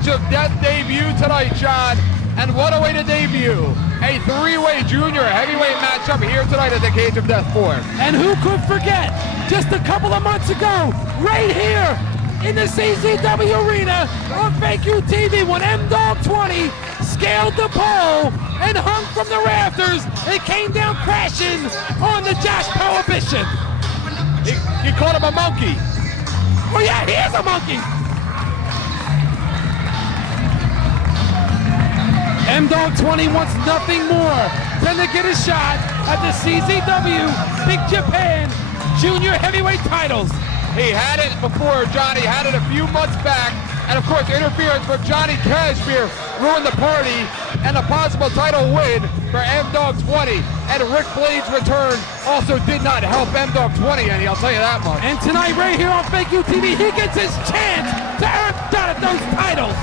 Cage of Death debut tonight, John. And what a way to debut. A three-way junior heavyweight matchup here tonight at the Cage of Death 4. And who could forget, just a couple of months ago, right here in the CZW Arena on Fake TV, when M-Dogg 20 scaled the pole and hung from the rafters and came down crashing on the Josh Prohibition. You called him a monkey. Oh yeah, he is a monkey. M-Dogg 20 wants nothing more than to get a shot at the CZW Big Japan Junior Heavyweight titles. He had it before, Johnny. Had it a few months back. And of course, interference from Johnny Kashmir ruined the party, and a possible title win for M-Dogg 20. And Rick Blade's return also did not help M-Dogg 20 any, I'll tell you that much. And tonight, right here on Fake TV, he gets his chance to earn Dutt at those titles.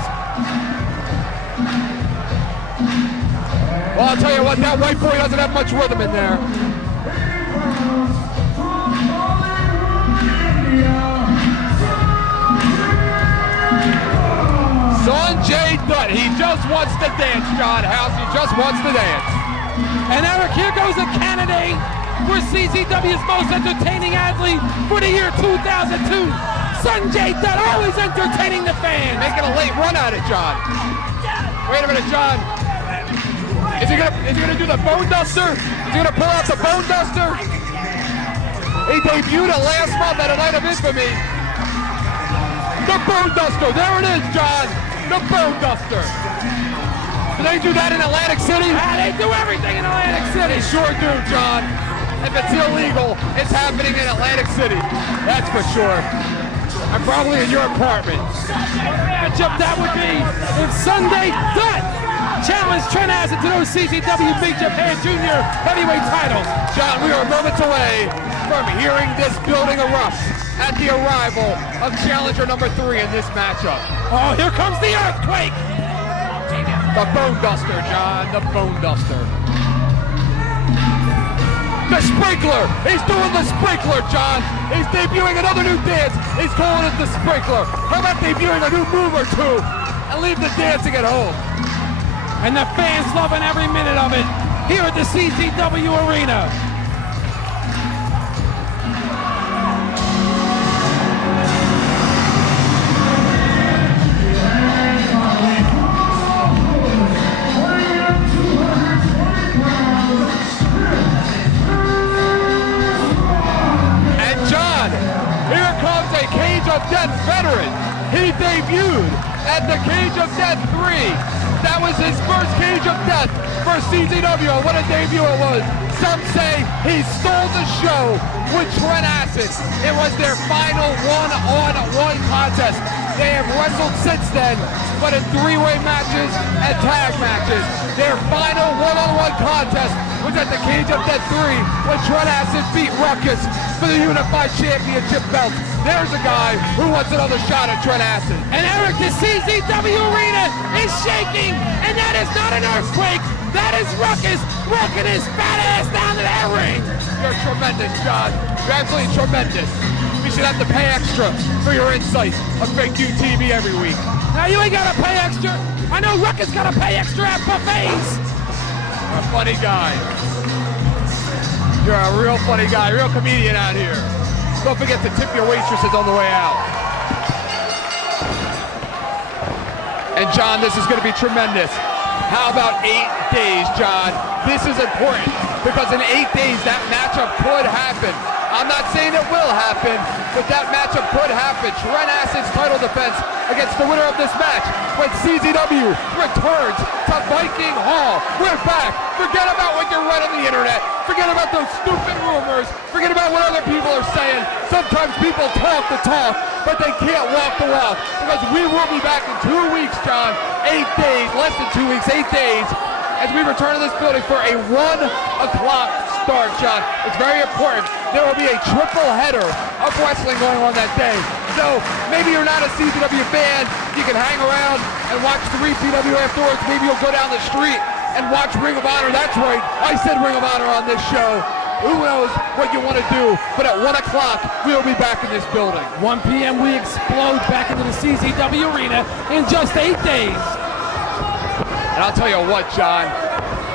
Well, I'll tell you what, that white boy doesn't have much rhythm in there. Sonjay Dutt, he just wants to dance, John House. He just wants to dance. And Eric, here goes a candidate for CZW's most entertaining athlete for the year 2002. Sonjay Dutt, always entertaining the fans. Making a late run at it, John. Wait a minute, John. Is he gonna do the bone duster? Is he gonna pull out the bone duster? He debuted it last month at a night of infamy. The bone duster, there it is, John. The bone duster. Do they do that in Atlantic City? They do everything in Atlantic City. They sure do, John. If it's illegal, it's happening in Atlantic City. That's for sure. I'm probably in your apartment. Matchup that would be if Sonjay Dutt challenged Trent Acid to those CZW Big Japan Junior Heavyweight titles. John, we are moments away from hearing this building erupt at the arrival of challenger number 3 in this matchup. Oh, here comes the earthquake! The bone duster, John, the bone duster. The sprinkler! He's doing the sprinkler, John! He's debuting another new dance. He's calling it the sprinkler. How about debuting a new move or two and leave the dancing at home? And the fans loving every minute of it here at the CZW Arena. And John, here comes a Cage of Death veteran. He debuted at the Cage of Death 3. That was his first Cage of Death for CZW. What a debut it was. Some say he stole the show with Trent Acid. It was their final one-on-one contest. They have wrestled since then, but in three-way matches and tag matches. Their final one-on-one contest was at the Cage of Death 3 when Trent Acid beat Ruckus for the Unified Championship belt. There's a guy who wants another shot at Trent Acid. And Eric, the CZW Arena is shaking, and that is not an earthquake. That is Ruckus walking his fat ass down to that ring. You're tremendous, John. You're absolutely tremendous. We should have to pay extra for your insight on Fake TV every week. Now you ain't gotta pay extra. I know Ruckus gotta pay extra at buffets. You're a funny guy. You're a real funny guy, real comedian out here. Don't forget to tip your waitresses on the way out. And John, this is going to be tremendous. How about 8 days, John? This is important because in 8 days that matchup could happen. I'm not saying it will happen, but that matchup could happen. Trent Acid's title defense against the winner of this match when CZW returns to Viking Hall. We're back. Forget about what you read on the internet. Forget about those stupid rumors. Forget about what other people are saying. Sometimes people talk the talk, but they can't walk the walk because we will be back in 2 weeks, John. 8 days, less than 2 weeks, 8 days, as we return to this building for a 1 o'clock start, John. It's very important. There will be a triple header of wrestling going on that day. So maybe you're not a CZW fan. You can hang around and watch the PW afterwards. Maybe you'll go down the street and watch Ring of Honor. That's right. I said Ring of Honor on this show. Who knows what you want to do? But at 1 o'clock, we'll be back in this building. 1 p.m. we explode back into the CZW Arena in just 8 days. And I'll tell you what, John,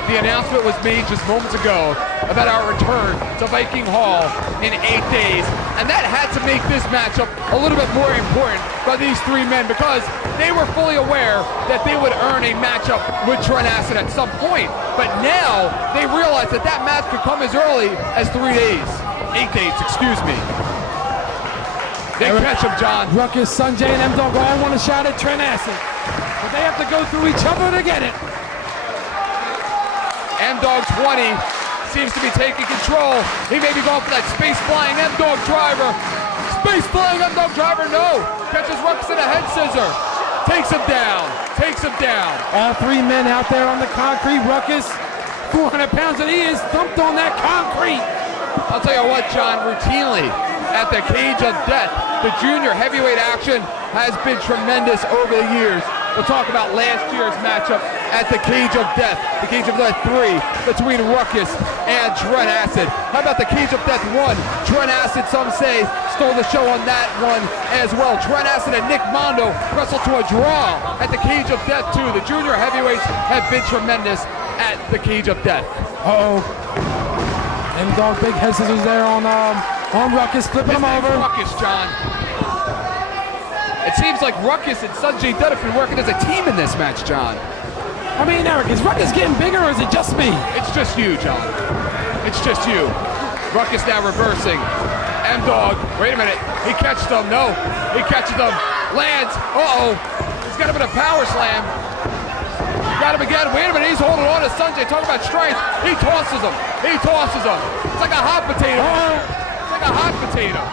the announcement was made just moments ago about our return to Viking Hall in 8 days, and that had to make this matchup a little bit more important by these three men because they were fully aware that they would earn a matchup with Trent Acid at some point, but now they realize that that match could come as early as 3 days. 8 days, excuse me. They catch him, John. Ruckus, Sonjay, and M-Dogg all want a shot at Trent Acid, but they have to go through each other to get it. M-Dogg 20 seems to be taking control. He may be going for that space-flying M-Dogg driver. Space-flying M-Dogg driver, no. Catches Ruckus in a head scissor. Takes him down, takes him down. All three men out there on the concrete. Ruckus, 400 pounds, and he is thumped on that concrete. I'll tell you what, John, routinely at the Cage of Death, the junior heavyweight action has been tremendous over the years. We'll talk about last year's matchup at the Cage of Death, the Cage of Death 3, between Ruckus and Trent Acid. How about the Cage of Death 1? Trent Acid, some say, stole the show on that one as well. Trent Acid and Nick Mondo wrestled to a draw at the Cage of Death 2. The junior heavyweights have been tremendous at the Cage of Death. Uh-oh. M-Dogg, big head scissors there on Ruckus, flipping him over. Ruckus, John. It seems like Ruckus and Sonjay Dutt have been working as a team in this match, John. I mean, Eric, is Ruckus getting bigger or is it just me? It's just you, John. It's just you. Ruckus now reversing. M-Dogg, wait a minute. He catches him. No. He catches him. Lands. Uh-oh. He's got him in a power slam. Got him again. Wait a minute. He's holding on to Sonjay. Talking about strength. He tosses him. He tosses him. It's like a hot potato. It's like a hot potato.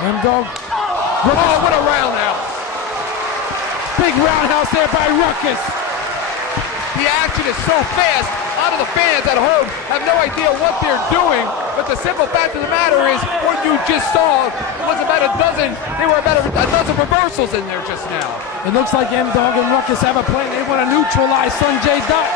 M-Dogg. Oh, what a roundhouse. Big roundhouse there by Ruckus. The action is so fast. A lot of the fans at home have no idea what they're doing. But the simple fact of the matter is, what you just saw was about a dozen. There were about a dozen reversals in there just now. It looks like M-Dogg and Ruckus have a plan. They want to neutralize Sonjay Dutt.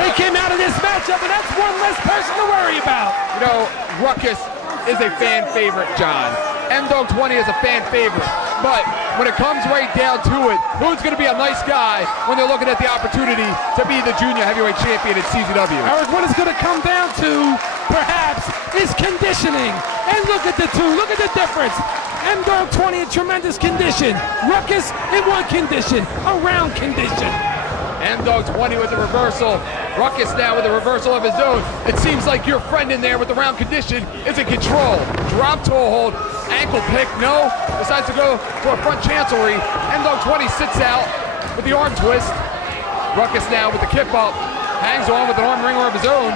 Take him out of this matchup, and that's one less person to worry about. You know, Ruckus is a fan favorite, John. M-Dogg 20 is a fan favorite. But when it comes right down to it, who's going to be a nice guy when they're looking at the opportunity to be the junior heavyweight champion at CZW? Eric, what it's going to come down to, perhaps, is conditioning. And look at the two. Look at the difference. M-Dogg 20 in tremendous condition. Ruckus in one condition, a round condition. M-Dogg 20 with the reversal. Ruckus now with a reversal of his own. It seems like your friend in there with the round condition is in control. Drop toe hold, ankle pick, no. Decides to go for a front chancellery. M-Dogg 20 sits out with the arm twist. Ruckus now with the kip up. Hangs on with an arm wringer of his own.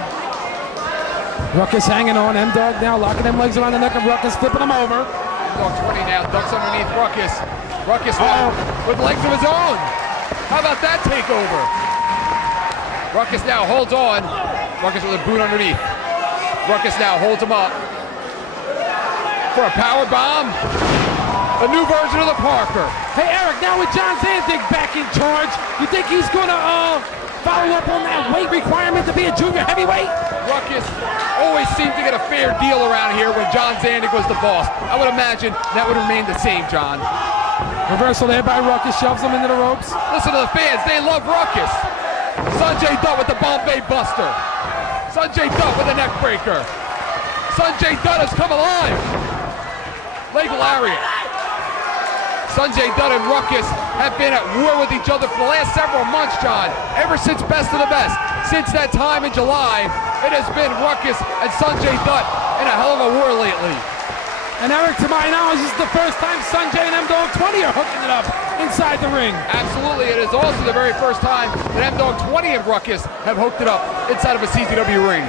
Ruckus hanging on. M-Dogg now locking them legs around the neck of Ruckus, flipping him over. M-Dogg 20 now ducks underneath Ruckus. Ruckus now with legs of his own. How about that takeover? Ruckus now holds on. Ruckus with a boot underneath. Ruckus now holds him up for a power bomb. A new version of the Parker. Hey, Eric, now with John Zandig back in charge, you think he's going to follow up on that weight requirement to be a junior heavyweight? Ruckus always seemed to get a fair deal around here when John Zandig was the boss. I would imagine that would remain the same, John. Reversal there by Ruckus, shoves him into the ropes. Listen to the fans, they love Ruckus. Sonjay Dutt with the Bombay Buster. Sonjay Dutt with a neck breaker. Sonjay Dutt has come alive. Leg lariat. Sonjay Dutt and Ruckus have been at war with each other for the last several months, John. Ever since Best of the Best. Since that time in July, it has been Ruckus and Sonjay Dutt in a hell of a war lately. And Eric, to my knowledge, this is the first time Sonjay and M-Dogg 20 are hooking it up inside the ring. Absolutely, it is also the very first time that M-Dogg 20 and Ruckus have hooked it up inside of a CZW ring.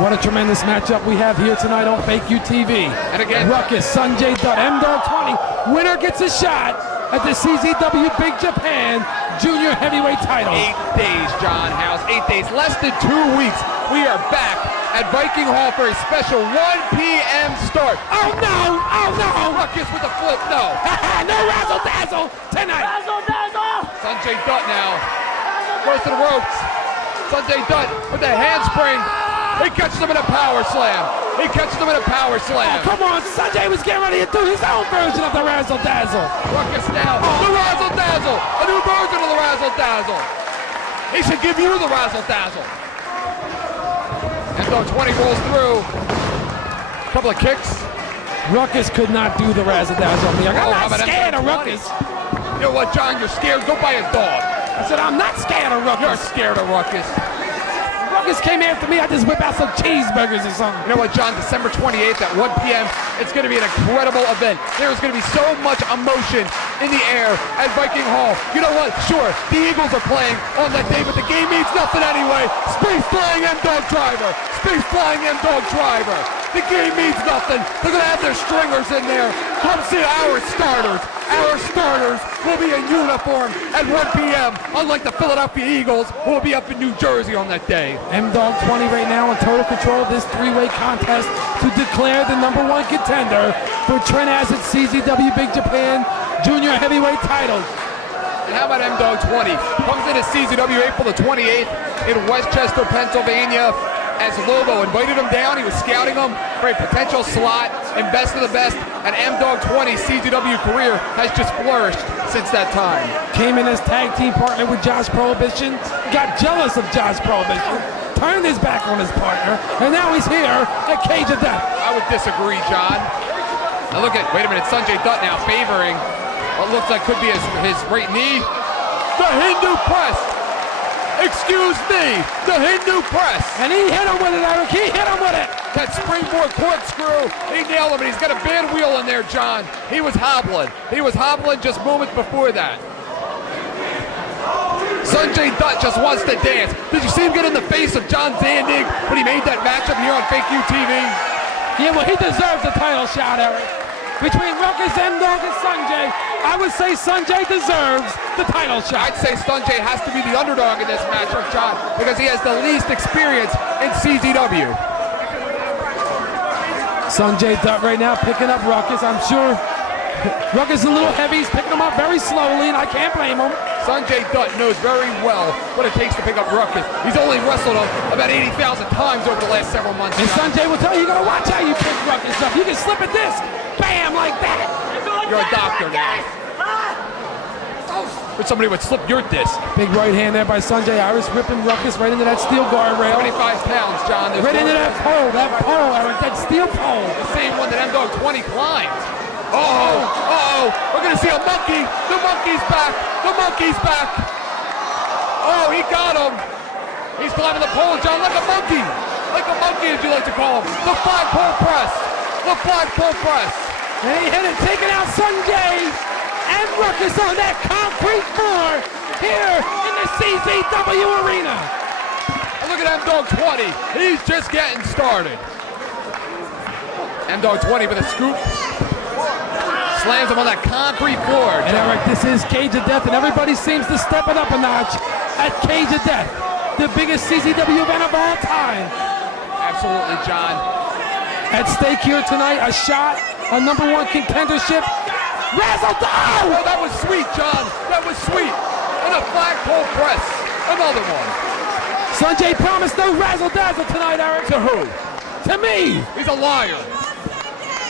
What a tremendous matchup we have here tonight on Fake U TV. And again, Ruckus, Sonjay Dutt, M-Dogg 20. Winner gets a shot at the CZW Big Japan Junior Heavyweight title. 8 days, John House. 8 days, less than 2 weeks. We are back at Viking Hall for a special 1 p.m. start. Oh no! Oh no! Ruckus with a flip, no. No razzle dazzle tonight. Dazzle, dazzle! Sonjay Dutt now goes to the ropes. Sonjay Dutt with the handspring. He catches him in a power slam. He catches him in a power slam. Come on, Sonjay was getting ready to do his own version of the Razzle Dazzle. Ruckus now, the Razzle Dazzle, a new version of the Razzle Dazzle. He should give you the Razzle Dazzle. And so 20 rolls through. A couple of kicks. Ruckus could not do the Razzle Dazzle on me. I'm not scared of Ruckus. You know what, John? You're scared. Go buy a dog. I said, I'm not scared of Ruckus. You're scared of Ruckus. Ruckus came after me, I just whip out some cheeseburgers or something. You know what, John? December 28th at 1 p.m. It's going to be an incredible event. There is going to be so much emotion in the air at Viking Hall. You know what? Sure, the Eagles are playing on that day, but the game means nothing anyway. Space Flying M-Dog Driver. Space Flying M-Dog Driver. The game means nothing. They're going to have their stringers in there. Come see our starters. Our starters will be in uniform at 1 p.m. Unlike the Philadelphia Eagles, who will be up in New Jersey on that day. M-Dog 20 right now in total control of this three-way contest to declare the #1 contender for Trent Asset's CZW Big Japan Junior Heavyweight titles. And how about M-Dog 20? Comes into CZW April the 28th in Westchester, Pennsylvania. As Lobo invited him down, he was scouting him for a potential slot in Best of the Best, and M-Dog 20 CZW career has just flourished since that time. Came in as tag team partner with Josh Prohibition, got jealous of Josh Prohibition, turned his back on his partner, and now he's here at Cage of Death. I would disagree, John. Now look at, wait a minute, Sonjay Dutt now favoring what looks like could be his right knee. The Hindu press. Excuse me, the Hindu press. And he hit him with it, Eric. He hit him with it. That springboard corkscrew, he nailed him, and he's got a bad wheel in there, John. He was hobbling. He was hobbling just moments before that. Sonjay Dutt just wants to dance. Did you see him get in the face of John Zandig when he made that matchup here on Fake U TV? Yeah, well, he deserves a title shot, Eric. Between Ruckus, M-Dog, and Sonjay, I would say Sonjay deserves the title shot. I'd say Sonjay has to be the underdog in this matchup, John, because he has the least experience in CZW. Sonjay Dutt right now picking up Ruckus. I'm sure Ruckus is a little heavy. He's picking him up very slowly, and I can't blame him. Sonjay Dutt knows very well what it takes to pick up Ruckus. He's only wrestled him about 80,000 times over the last several months. And Sonjay will tell you, you gotta watch how you pick Ruckus up. You can slip a disc, bam, like that. You're a doctor now. But somebody would slip your disc. Big right hand there by Sonjay Iris, whipping Ruckus right into that steel guardrail. 75 pounds, John. Right into that pole, Eric, that steel pole. The same one that M-Dog 20 climbed. Uh-oh, we're gonna see a monkey. The monkey's back. The monkey's back. Oh, he got him. He's climbing the pole, John, like a monkey. Like a monkey, as you like to call him. The flagpole press. The flagpole press. And he hit it, taking out Sonjay and Ruckus on that concrete floor here in the CZW arena. And look at M-Dog 20. He's just getting started. M-Dog 20 with a scoop. Slams him on that concrete floor. And Eric, this is Cage of Death, and everybody seems to step it up a notch at Cage of Death, the biggest CZW event of all time. Absolutely, John. At stake here tonight, a shot, a #1 contendership. Razzle down! Oh, that was sweet, John. That was sweet. And a flagpole press. Another one. Sonjay promised no razzle dazzle tonight, Eric. To who? To me. He's a liar.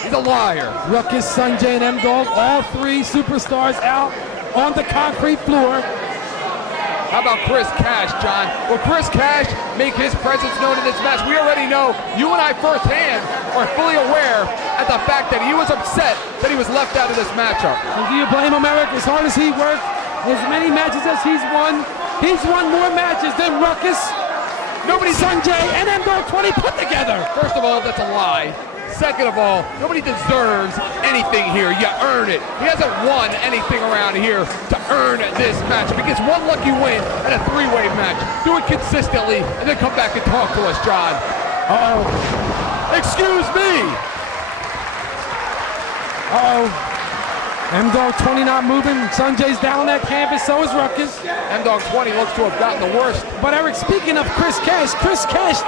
He's a liar. Ruckus, Sonjay, and M-Dog, all three superstars out on the concrete floor. How about Chris Cash, John? Will Chris Cash make his presence known in this match? We already know, you and I firsthand are fully aware at the fact that he was upset that he was left out of this matchup. And do you blame him, Eric? As hard as he worked, as many matches as he's won more matches than Ruckus, Sonjay, and M-Dog 20 put together. First of all, that's a lie. Second of all, nobody deserves anything here. You earn it. He hasn't won anything around here to earn this match. If he gets one lucky win at a three-way match, do it consistently, and then come back and talk to us, John. Uh-oh. Excuse me. Uh-oh. M-Dog 20 not moving. Sonjay's down on that canvas, so is Ruckus. M-Dog 20 looks to have gotten the worst. But Eric, speaking of Chris Cash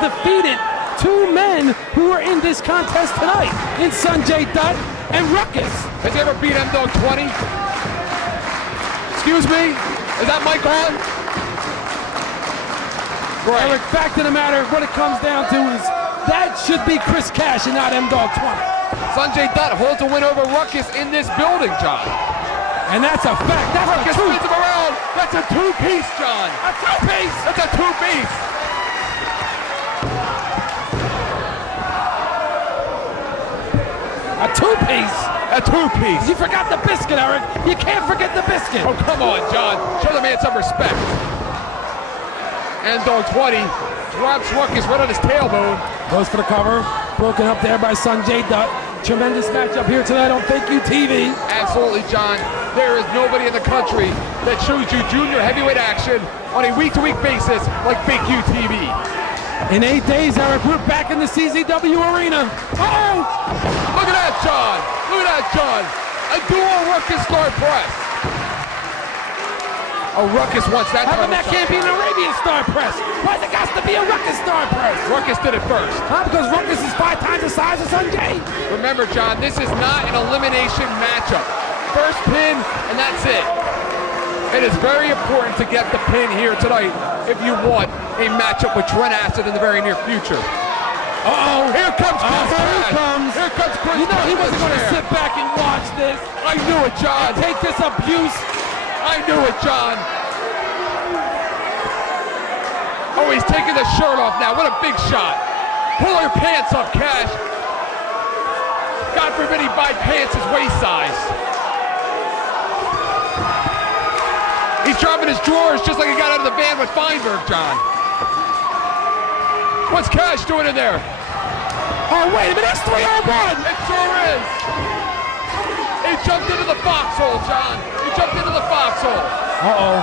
defeated two men who were in this contest tonight, in Sonjay Dutt and Ruckus. Has he ever beat M-Dog 20? Excuse me? Is that mic on? Right. Eric, fact of the matter, what it comes down to is that should be Chris Cash and not M-Dog 20. Sonjay Dutt holds a win over Ruckus in this building, John. And that's a fact. That's Ruckus a two. spins him around. That's a two-piece, John. A two-piece. That's a two-piece. A two-piece. A two-piece. You forgot the biscuit, Eric. You can't forget the biscuit. Oh, come on, John. Show the man some respect. And Dogg 20 drops Ruckus right on his tailbone. Goes for the cover. Broken up there by Sonjay Dutt. Tremendous matchup here tonight on Fake You TV. Absolutely, John. There is nobody in the country that shows you junior heavyweight action on a week-to-week basis like Fake You TV. In 8 days, Eric, we're back in the CZW arena. Uh-oh! Look at that, John. Look at that, John. A dual Ruckus star press. A Ruckus wants that. How come that can't be an Arabian star press? Why's it got to be a Ruckus star press? Ruckus did it first. Huh? Because Ruckus is 5 times the size of Sonjay. Remember, John, this is not an elimination matchup. First pin, and that's it. It is very important to get the pin here tonight if you want a matchup with Trent Acid in the very near future. Uh-oh. Here comes Chris. Here he comes. Here comes Chris. You know he wasn't going to sit back and watch this. I knew it, John. Take this abuse. I knew it, John. Oh, he's taking the shirt off now. What a big shot. Pull your pants up, Cash. God forbid he bypants his waist size. He's dropping his drawers just like he got out of the van with Feinberg, John. What's Cash doing in there? Oh, wait a minute. It's 3-on-1. It sure is. He jumped into the foxhole, John. He jumped into the foxhole. Uh-oh.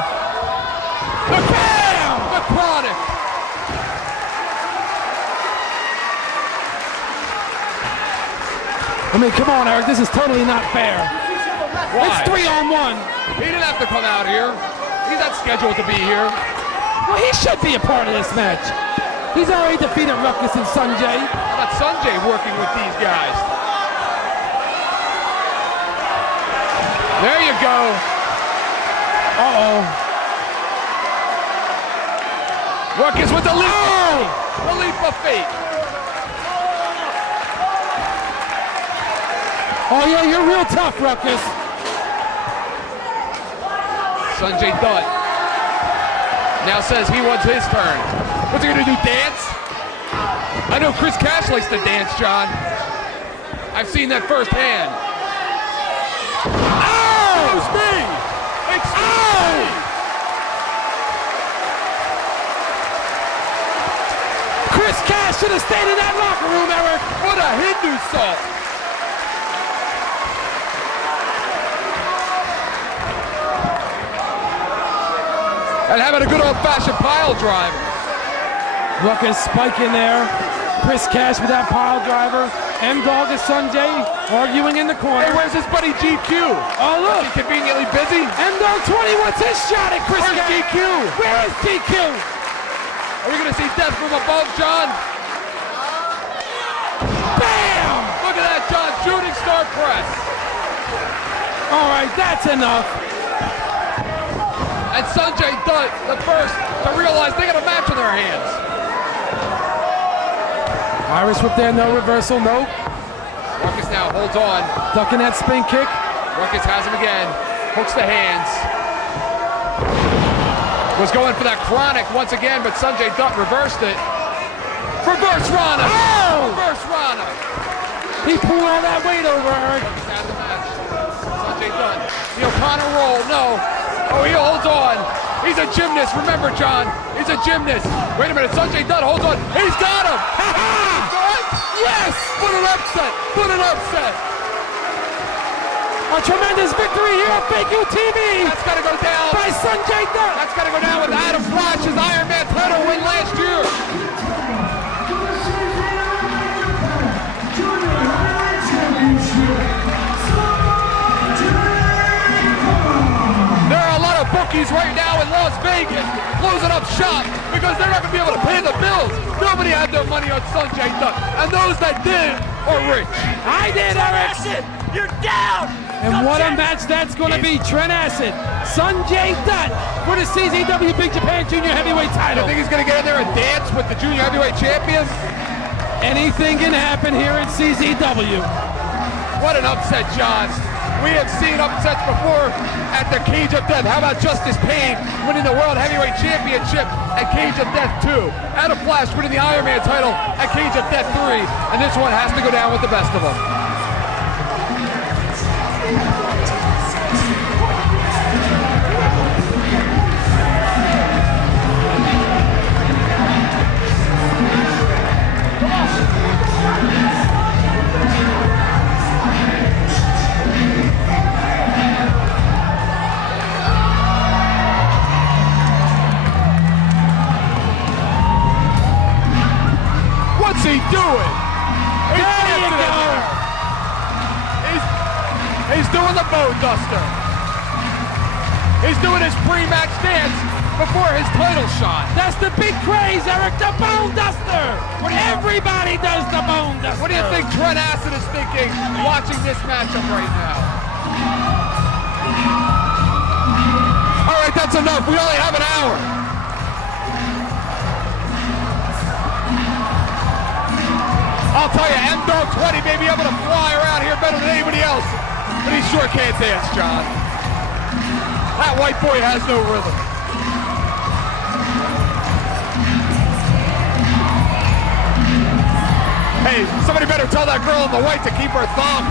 The bam! The Chronic. I mean, come on, Eric. This is totally not fair. Why? It's 3-on-1. He didn't have to come out here. He's not scheduled to be here. Well, he should be a part of this match. He's already defeated Ruckus and Sonjay. How about Sonjay working with these guys? There you go. Uh-oh. Ruckus with the leap. Oh! The leap of fate. Oh, yeah, you're real tough, Ruckus. Sonjay Dutt now says he wants his turn. What's he gonna do, dance? I know Chris Cash likes to dance, John. I've seen that firsthand. Oh! It's me! It's me! Chris Cash should have stayed in that locker room, Eric. What a Hindu salt! And having a good old-fashioned pile driver. Ruckus spiking there. Chris Cash with that pile driver. M-Dog and Sonjay arguing in the corner. Hey, where's his buddy GQ? Oh, look. Is he conveniently busy? M-Dog 20 wants his shot at Chris Where's Cash. GQ? Where is GQ? Are we going to see death from above, John? Bam! Look at that, John. Shooting star press. All right, that's enough. And Sonjay Dutt, the first to realize they got a match in their hands. Irish whip there, no reversal, no. Ruckus now holds on. Ducking that spin kick. Ruckus has him again. Hooks the hands. Was going for that chronic once again, but Sonjay Dutt reversed it. Reverse Rana! Oh! Reverse Rana! He pulled all that weight over, Eric. He's out of the match. Sonjay Dutt. The O'Connor roll, no. Oh, he holds on. He's a gymnast. Remember, John, he's a gymnast. Wait a minute. Sonjay Dutt holds on. He's got him. Yes! What an upset. What an upset. A tremendous victory here on Fake You TV. That's got to go down. By Sonjay Dutt. That's got to go down with Adam Flash's Iron Man title win last year. Bookies right now in Las Vegas closing up shop because they're not going to be able to pay the bills. Nobody had their money on Sonjay Dutt, and those that did are rich. I did, Eric. You're down. And what a match that's going to be. Trent Acid, Sonjay Dutt for the CZW Big Japan Junior Heavyweight title. I think he's going to get in there and dance with the Junior Heavyweight Champion. Anything can happen here in CZW. What an upset, John. We have seen upsets before at the Cage of Death. How about Justice Payne winning the World Heavyweight Championship at Cage of Death 2? Adam Flash winning the Iron Man title at Cage of Death 3. And this one has to go down with the best of them. What's he doing? There you go. He's doing the bone duster. He's doing his pre-match dance before his title shot. That's the big craze, Eric, the bone duster. Everybody does the bone duster. What do you think Trent Acid is thinking watching this matchup right now? All right, that's enough. We only have an hour. I'll tell you, M-Dog 20 may be able to fly around here better than anybody else, but he sure can't dance, John. That white boy has no rhythm. Hey, somebody better tell that girl in the white to keep her thumb.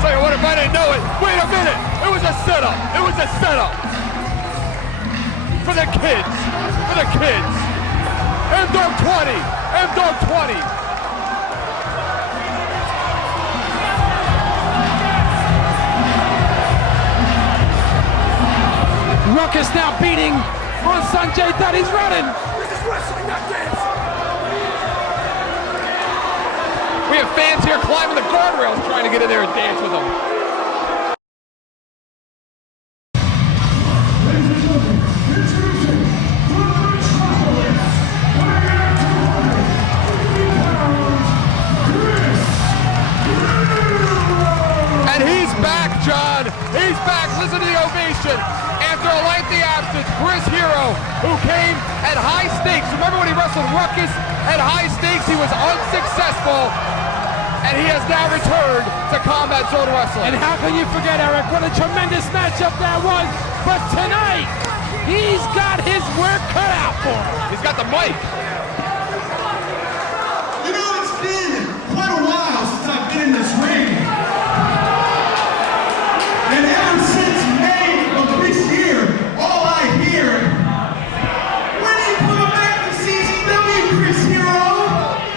Tell you what, if I didn't know it, wait a minute, it was a setup. It was a setup. For the kids. For the kids. M-Dog 20. M-Dog 20. Ruckus now beating on Sonjay Dutt. He's running. This is wrestling, not dance. We have fans here climbing the guardrails trying to get in there and dance with them. John, he's back. Listen to the ovation. After a lengthy absence, Chris Hero, who came at high stakes. Remember when he wrestled Ruckus at high stakes? He was unsuccessful, and he has now returned to Combat Zone Wrestling. And how can you forget, Eric, what a tremendous matchup that was. But tonight, he's got his work cut out for him. He's got the mic. You know, it's been quite a while since I've been in this ring. And ever since May of this year, all I hear, when are you coming back to CZW, Chris Hero?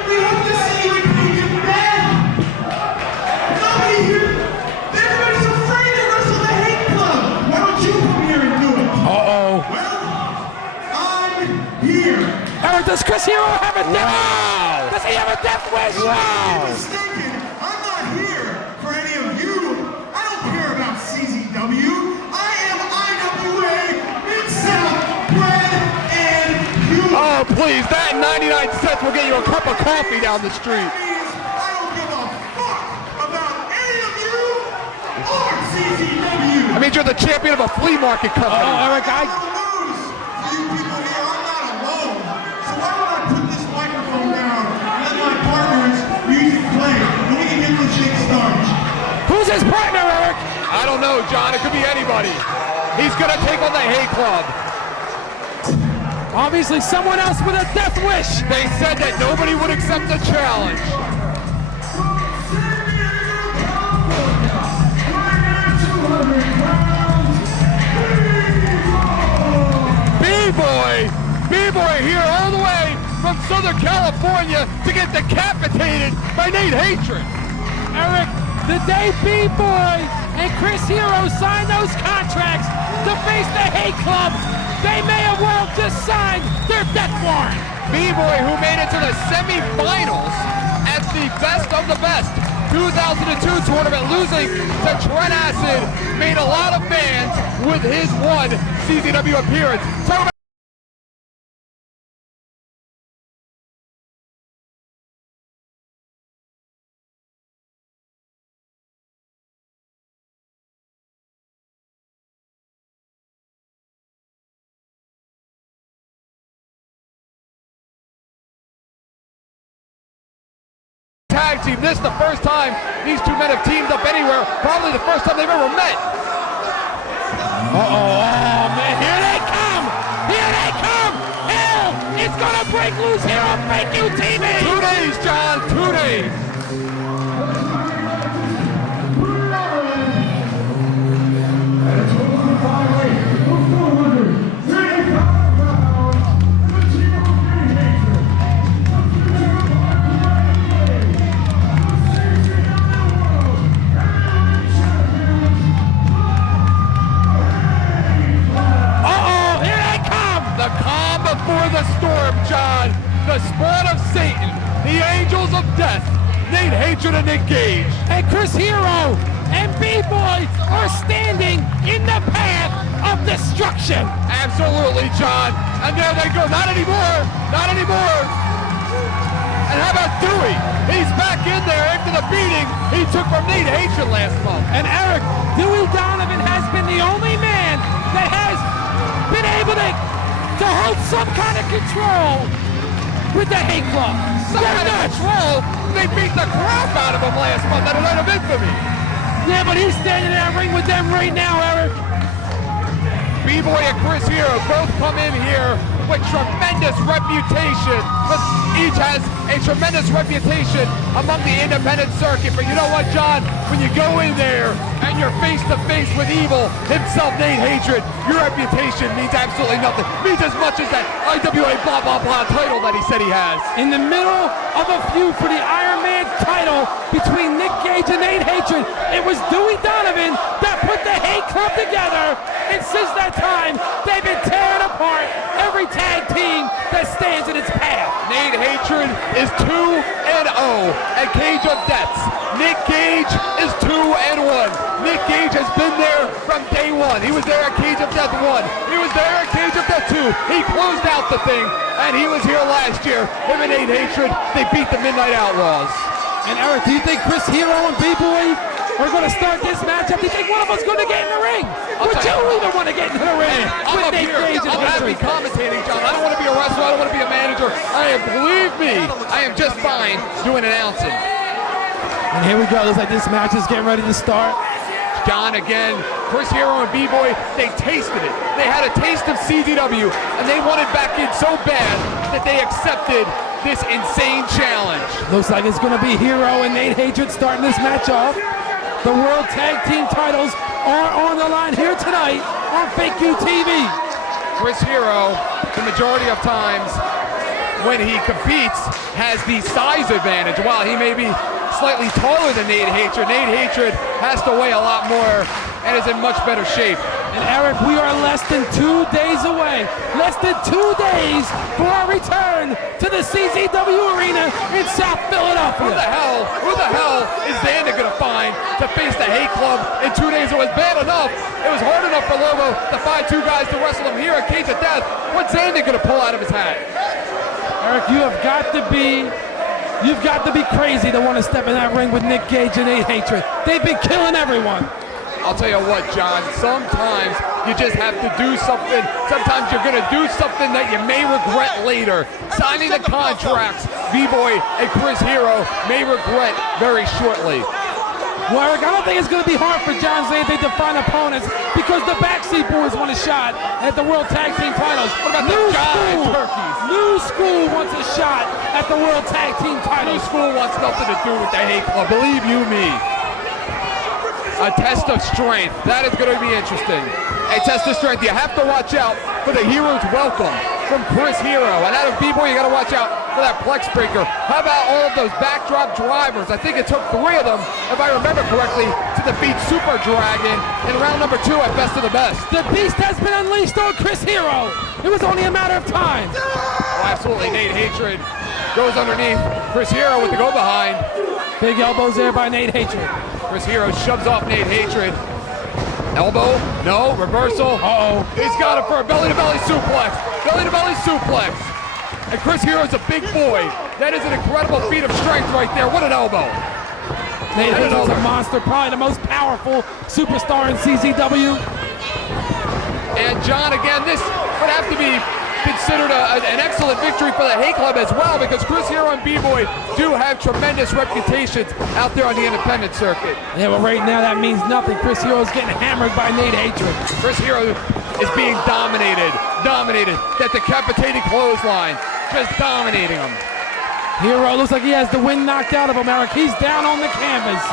We hope to see you in Cage of Death. Nobody here, everybody's afraid to wrestle the Hate Club. Why don't you come here and do it? Uh-oh. Well, I'm here. Eric, does Chris Hero have a death? Wow. Does he have a death wish? Wow. Mistaken. I'm not here for any of you. I don't care about CZW. I am IWA, Mid-South, bred and human. Oh, please, that 99 cents will get you a cup of coffee down the street. I don't give a fuck about any of you or CZW. I mean, you're the champion of a flea market company. Oh, Eric, I lose. You people here, I'm not alone. So why don't I put this microphone down and let my partner's music play and we can get this shit started. Who's his partner, Eric? I don't know, John. It could be anybody. He's going to take on the Hate Club. Obviously, someone else with a death wish. They said that nobody would accept the challenge. B-Boy here all the way from Southern California to get decapitated by Nate Hatred. Eric, the day B-Boy and Chris Hero signed those contracts to face the Hate Club, they may have well just signed their death warrant. B-Boy, who made it to the semifinals at the Best of the Best 2002 tournament, losing to Trent Acid, made a lot of fans with his one CZW appearance. Talk about tag team. This is the first time these two men have teamed up anywhere. Probably the first time they've ever met. Oh man, here they come! Here they come! Hell is gonna break loose here on Fake You TV! 2 days, John, 2 days. Before the storm, John, the spawn of Satan, the angels of death, Nate Hatred and Nick Gage. And Chris Hero and B-Boy are standing in the path of destruction. Absolutely, John. And there they go. Not anymore. Not anymore. And how about Dewey? He's back in there after the beating he took from Nate Hatred last month. And Eric, Dewey Donovan has been the only man that has been able to hold some kind of control with the Hate Club. Some kind of control? They beat the crap out of him last month at a night of infamy. Yeah, but he's standing in that ring with them right now, Eric. B-Boy and Chris Hero both come in here with tremendous reputation. Each has a tremendous reputation among the independent circuit. But you know what, John? When you go in there and you're face to face with evil himself, Nate Hatred, your reputation means absolutely nothing. Means as much as that IWA blah blah blah title that he said he has. In the middle of a feud for the Iron Man title between Nick Gage and Nate Hatred, it was Dewey Donovan that put the Hate Club together. And since that time, they've been tearing apart every tag team that stands in its path. Nate Hatred is 2-0 at Cage of Deaths. Nick Gage is 2-1. Nick Gage has been there from day one. He was there at Cage of Death 1. He was there at Cage of Death 2. He closed out the thing, and he was here last year. Him and Nate Hatred, they beat the Midnight Outlaws. And Eric, do you think Chris Hero and B-Boy are going to start this matchup? Do you think one of us is going to get in the ring? Would you even want to get in the ring with Nick Gage and I'm happy commentating, John. I don't want to be a wrestler. I don't want to be a manager. Believe me, I am just fine doing announcing. And here we go. Looks like this match is getting ready to start. John, again, Chris Hero and B-Boy, they tasted it. They had a taste of CZW, and they wanted back in so bad that they accepted this insane challenge. Looks like it's going to be Hero and Nate Hatred starting this match off. The World Tag Team titles are on the line here tonight on Fake You TV. Chris Hero, the majority of times when he competes, has the size advantage. While he may be slightly taller than Nate Hatred has to weigh a lot more and is in much better shape. And Eric, we are less than 2 days away. Less than 2 days for our return to the CZW Arena in South Philadelphia. Who the hell is Xander gonna find to face the Hate Club in 2 days? It was bad enough. It was hard enough for Lobo to find two guys to wrestle him here at Cage of Death. What's Xander gonna pull out of his hat? Eric, you've got to be crazy to want to step in that ring with Nick Gage and Nate Hatred. They've been killing everyone. I'll tell you what, John, sometimes you just have to do something. Sometimes you're going to do something that you may regret later. Signing the contracts, B-Boy and Chris Hero may regret very shortly. Well, Eric, I don't think it's going to be hard for John Xander to find opponents because the Backseat Boys want a shot at the World Tag Team titles. What about the Jive Turkeys? New School wants a shot at the World Tag Team titles. New School wants nothing to do with the Hate Club, believe you me. A test of strength. That is going to be interesting. A test of strength. You have to watch out for the Hero's Welcome from Chris Hero. And out of B-Boy, you got to watch out for that Plex Breaker. How about all of those backdrop drivers? I think it took 3 of them, if I remember correctly, to defeat Super Dragon in round number 2 at Best of the Best. The beast has been unleashed on Chris Hero. It was only a matter of time. Oh, absolutely. Nate Hatred goes underneath Chris Hero with the go-behind. Big elbows there by Nate Hatred. Chris Hero shoves off Nate Hatred. Elbow, no, reversal. Uh-oh. He's got him for a belly-to-belly suplex. Belly-to-belly suplex. And Chris Hero's a big boy. That is an incredible feat of strength right there. What an elbow. Nate Hatred's a monster, probably the most powerful superstar in CZW. And John, again, this would have to be considered an excellent victory for the Hate Club as well, because Chris Hero and B-Boy do have tremendous reputations out there on the independent circuit. Yeah, but right now that means nothing. Chris Hero is getting hammered by Nate Hatred. Chris Hero is being dominated. That decapitating clothesline, just dominating him. Hero looks like he has the wind knocked out of him, Eric. He's down on the canvas.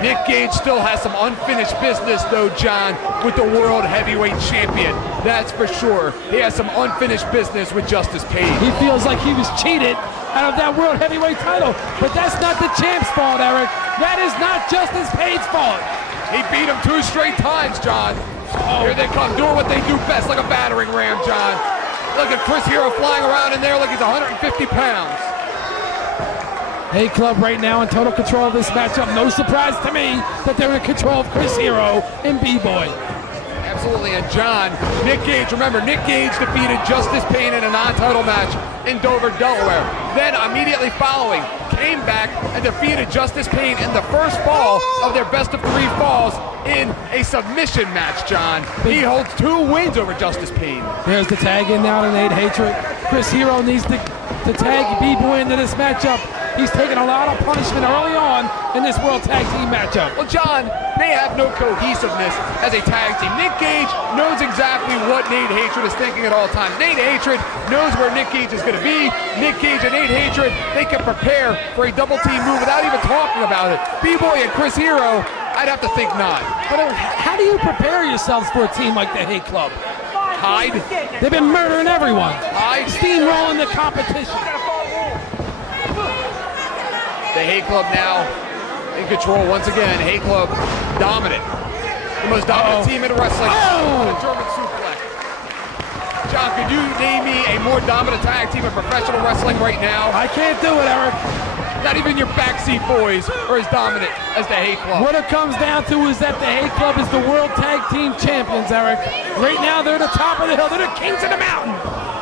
Nick Gage still has some unfinished business, though, John, with the World Heavyweight Champion. That's for sure. He has some unfinished business with Justice Page. He feels like he was cheated out of that World Heavyweight title, but that's not the champ's fault, Eric. That is not Justice Page's fault. He beat him 2 straight times, John. Here they come, doing what they do best, like a battering ram, John. Look at Chris Hero flying around in there like he's 150 pounds. Hate Club right now in total control of this matchup. No surprise to me that they're in control of Chris Hero and B-Boy. Absolutely, and John, Nick Gage, remember, Nick Gage defeated Justice Payne in a non-title match in Dover, Delaware. Then, immediately following, came back and defeated Justice Payne in the first fall of their best-of-3 falls in a submission match, John. He holds 2 wins over Justice Payne. There's the tag in now to Nate Hatred. Chris Hero needs to tag B-Boy into this matchup. He's taken a lot of punishment early on in this World Tag Team matchup. Well, John, they have no cohesiveness as a tag team. Nick Gage knows exactly what Nate Hatred is thinking at all times. Nate Hatred knows where Nick Gage is going to be. Nick Gage and Nate Hatred, they can prepare for a double team move without even talking about it. B-Boy and Chris Hero, I'd have to think not. But how do you prepare yourselves for a team like the Hate Club? Hide. They've been murdering everyone. Hide. Steamrolling the competition. The Hate Club now in control once again. Hate Club dominant. The most dominant team in wrestling. A German suplex. John, could you name me a more dominant tag team in professional wrestling right now? I can't do it, Eric. Not even your backseat boys are as dominant as the Hate Club. What it comes down to is that the Hate Club is the World Tag Team Champions, Eric. Right now, they're the top of the hill. They're the kings of the mountain.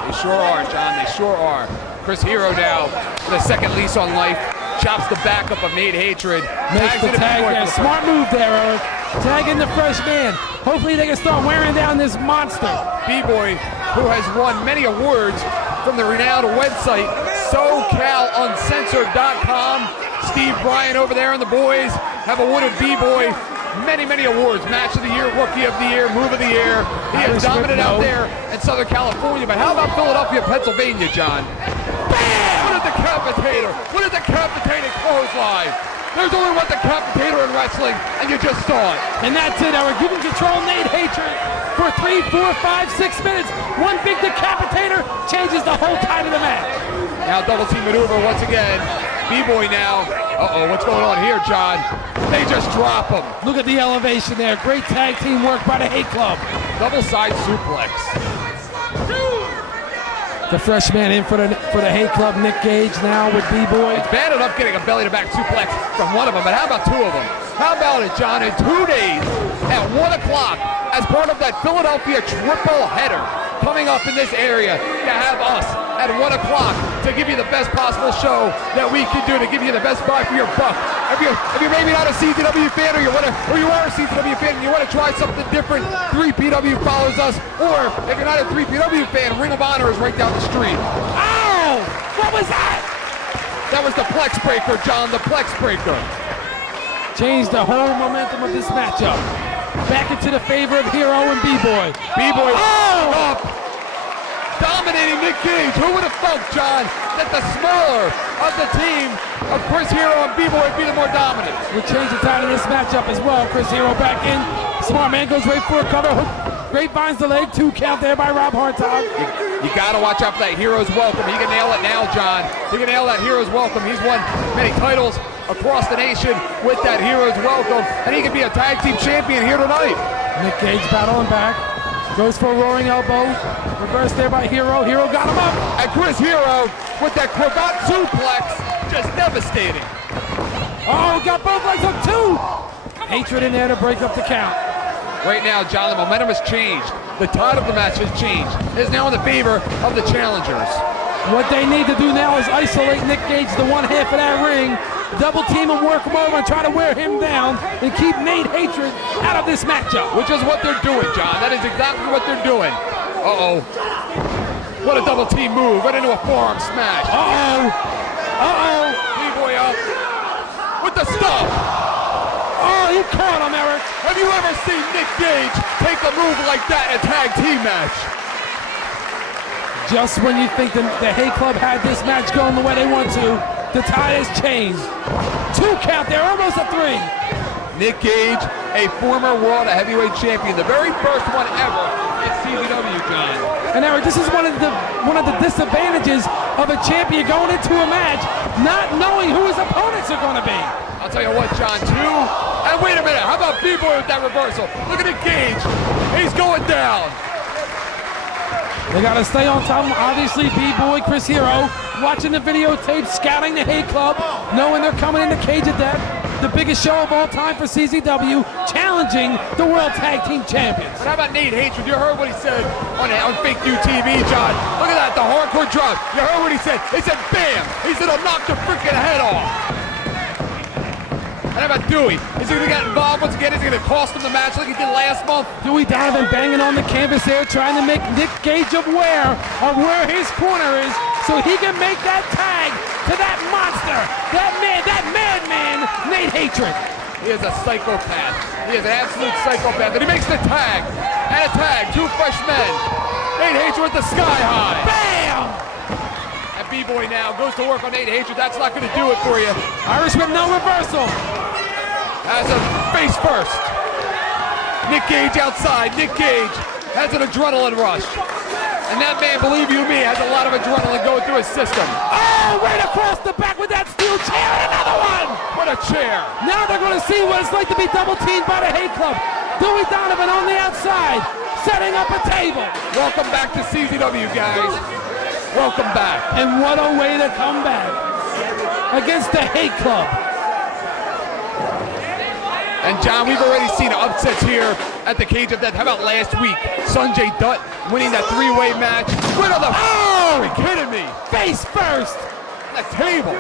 They sure are, John. They sure are. Chris Hero now with a second lease on life. Chops the backup of Nate Hatred. Makes the tag there. Smart move there, Eric. Tagging the fresh man. Hopefully they can start wearing down this monster. B-Boy, who has won many awards from the renowned website SoCalUncensored.com. Steve Bryan over there and the boys have awarded B-Boy many, many awards. Match of the Year, Rookie of the Year, Move of the Year. He is dominant out there in Southern California. But how about Philadelphia, Pennsylvania, John? Bam! What a decapitator! What a decapitating clothesline! There's only one decapitator in wrestling, and you just saw it. And that's it, Eric. You can control Nate Hatred for 3, 4, 5, 6 minutes. One big decapitator changes the whole tide of the match. Now double team maneuver once again. B-Boy now. Uh-oh, what's going on here, John? They just drop him. Look at the elevation there. Great tag team work by the Hate Club. Double side suplex. The fresh man in for the Hate Club, Nick Gage now with B-Boy. It's bad enough getting a belly-to-back suplex from one of them, but how about 2 of them? How about it, John? In 2 days at 1 o'clock as part of that Philadelphia triple header coming up in this area to have us at 1 o'clock to give you the best possible show that we can do, to give you the best buy for your buck. If you're maybe not a CZW fan or you are a CZW fan and you want to try something different, 3PW follows us. Or if you're not a 3PW fan, Ring of Honor is right down the street. Oh! What was that? That was the Plex Breaker, John, the Plex Breaker. Changed the whole momentum of this matchup. Back into the favor of Hero and B-Boy. B-Boy up, dominating Nick Gage. Who would have thought, John, that the smaller of the team of Chris Hero and B-Boy would be the more dominant? We change the tide of this matchup as well. Chris Hero back in. Smart man goes right for a cover. Grapevines the leg. 2 count there by Rob Hartog. You got to watch out for that Hero's Welcome. He can nail it now, John. He can nail that Hero's Welcome. He's won many titles across the nation with that Hero's Welcome, and he can be a tag team champion here tonight. Nick Gage battling back. Goes for a roaring elbow. Reversed there by Hero. Hero got him up. And Chris Hero with that cravat suplex, just devastating. Oh, got both legs up too. Hatred in there to break up the count. Right now, John, the momentum has changed. The tide of the match has changed. It is now in the favor of the challengers. What they need to do now is isolate Nick Gage, the one half of that ring, double team him, work him over, and try to wear him down and keep Nate Hatred out of this matchup. Which is what they're doing, John. That is exactly what they're doing. Uh-oh. What a double team move, right into a forearm smash. B-boy up with the stop. Oh, he caught him, Eric. Have you ever seen Nick Gage take a move like that in a tag team match? Just when you think the Hate Club had this match going the way they want to, the tide has changed. 2 count there, almost a 3. Nick Gage, a former World Heavyweight Champion, the very first one ever at CZW, John. And Eric, this is one of the disadvantages of a champion going into a match, not knowing who his opponents are going to be. I'll tell you what, John, 2. And wait a minute, how about B-Boy with that reversal? Look at Nick Gage. He's going down. They got to stay on top of him. Obviously, B-Boy, Chris Hero, watching the videotape, scouting the Hate Club, knowing they're coming in the Cage of Death, the biggest show of all time for CZW, challenging the World Tag Team Champions. But how about Nate Hatred? You heard what he said on Fake New TV, John. Look at that, the hardcore drop. You heard what he said. He said, bam! He said, I'll knock the freaking head off. And how about Dewey? Is he going to get involved once again? Is he going to cost him the match like he did last month? Dewey Donovan banging on the canvas there, trying to make Nick Gage aware of where his corner is so he can make that tag to that monster, that madman, Nate Hatred. He is a psychopath. He is an absolute psychopath. And he makes the tag. And a tag, 2 fresh men. Nate Hatred with the sky high. Bam! And B-Boy now goes to work on Nate Hatred. That's not going to do it for you. Irish with no reversal. Has a face first. Nick Gage outside. Nick Gage has an adrenaline rush. And that man, believe you me, has a lot of adrenaline going through his system. Oh, right across the back with that steel chair and another one. What a chair. Now they're going to see what it's like to be double teamed by the Hate Club. Dewey Donovan on the outside, setting up a table. Welcome back to CZW, guys. Welcome back. And what a way to come back against the Hate Club. And John, we've already seen upsets here at the Cage of Death. How about last week? Sonjay Dutt winning that 3-way match. Win on the... Oh! Are you kidding me? Face first. On the table.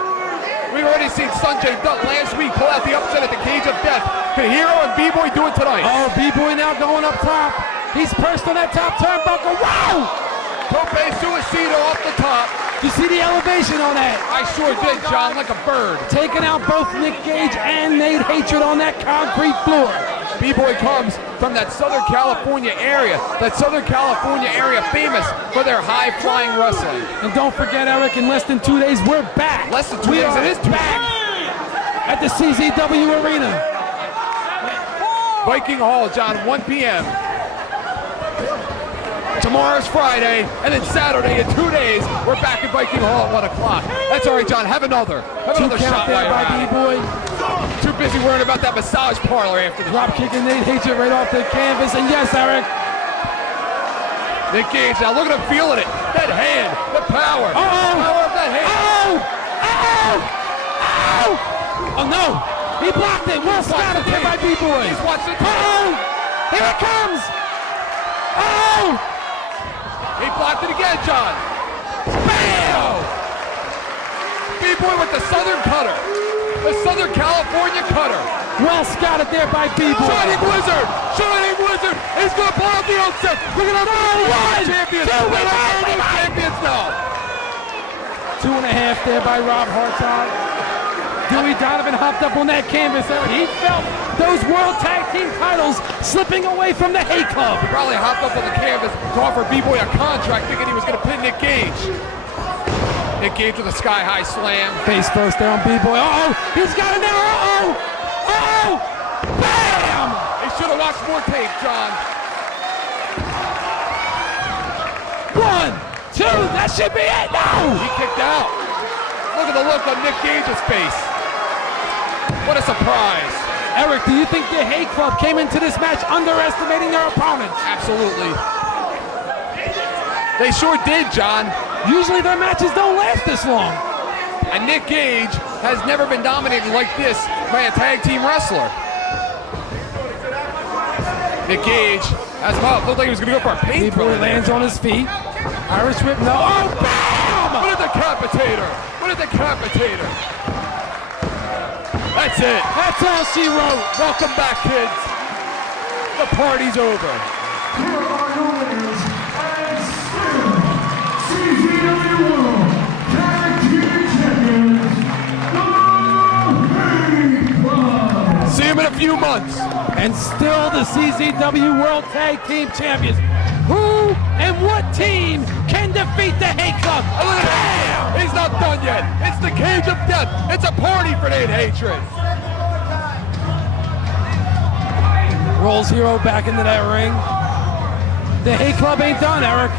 We've already seen Sonjay Dutt last week pull out the upset at the Cage of Death. Can Hero and B-Boy do it tonight? Oh, B-Boy now going up top. He's perched on that top turnbuckle. Wow! Tope Suicida off the top. You see the elevation on that? I sure did, John, like a bird. Taking out both Nick Gage and Nate Hatred on that concrete floor. B-Boy comes from that Southern California area. That Southern California area famous for their high-flying wrestling. And don't forget, Eric, in less than 2 days, we're back. Less than 2 days, it is 2 back at the CZW Arena. Viking Hall, John, 1 p.m. Tomorrow's Friday, and then Saturday in 2 days, we're back at Viking Hall at 1 o'clock. That's all right, John. Have another shot there by B-Boy. Too busy worrying about that massage parlor after the drop kicking Nate Hatred right off the canvas, and yes, Eric. Nick Gage, now look at him feeling it. That hand, the power. Uh-oh. The power of that hand. Oh no! He blocked it. Well spotted there by B-Boy. He's watching. Here it comes. Oh! He blocked it again, John. Bam! B-Boy with the Southern Cutter. The Southern California Cutter. Well scouted there by B-Boy. Shining Wizard! Shining Wizard! He's going to blow up the upset. Look at that. Champions. Champions now. 2.5 there by Rob Hartog. Dewey Donovan hopped up on that canvas. He felt those World Tag Team titles slipping away from the Hate Club. He probably hopped up on the canvas to offer B-Boy a contract, thinking he was going to pin Nick Gage. Nick Gage with a sky-high slam. Face first there on B-Boy. Uh-oh! He's got it now! Uh-oh! Uh-oh! Bam! He should have watched more tape, John. 1, 2, that should be it! No! He kicked out. Look at the look on Nick Gage's face. What a surprise. Eric, do you think the Hate Club came into this match underestimating their opponents? Absolutely. They sure did, John. Usually their matches don't last this long. And Nick Gage has never been dominated like this by a tag team wrestler. Nick Gage has him up. Looked like he was going to go for a paint. B-Boy lands on his feet. Irish whip, no. Oh, bam! What a decapitator. What a decapitator. That's it. That's all she wrote. Welcome back, kids. The party's over. Here are your winners, and still CZW World Tag Team Champions, the Hate Club. See him in a few months. And still the CZW World Tag Team Champions. Who and what team can defeat the Hate Club? Oh, look at him. He's not done yet. It's the cage of death. It's a party for Nate Hatred. Rolls Hero back into that ring. The Hate Club ain't done, Eric.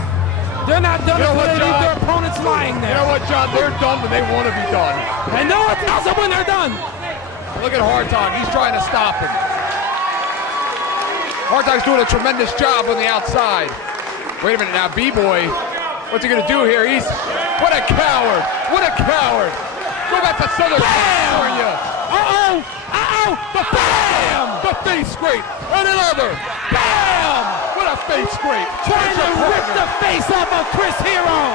They're not done until they leave their opponents lying there. You know what, John? They're done when they want to be done. And no one tells them when they're done. Look at Hard Dog. He's trying to stop him. Hard Dog's doing a tremendous job on the outside. Wait a minute now, B-Boy. What's he gonna do here? What a coward! What a coward! Go back to Southern California. The bam! The face scrape and another bam! What a face scrape! Trying to rip the face off of Chris Hero.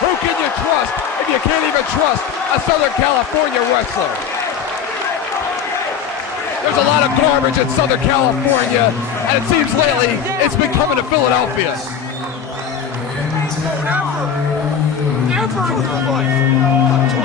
Who can you trust if you can't even trust a Southern California wrestler? There's a lot of garbage in Southern California, and it seems lately it's been coming to Philadelphia. Never in your life.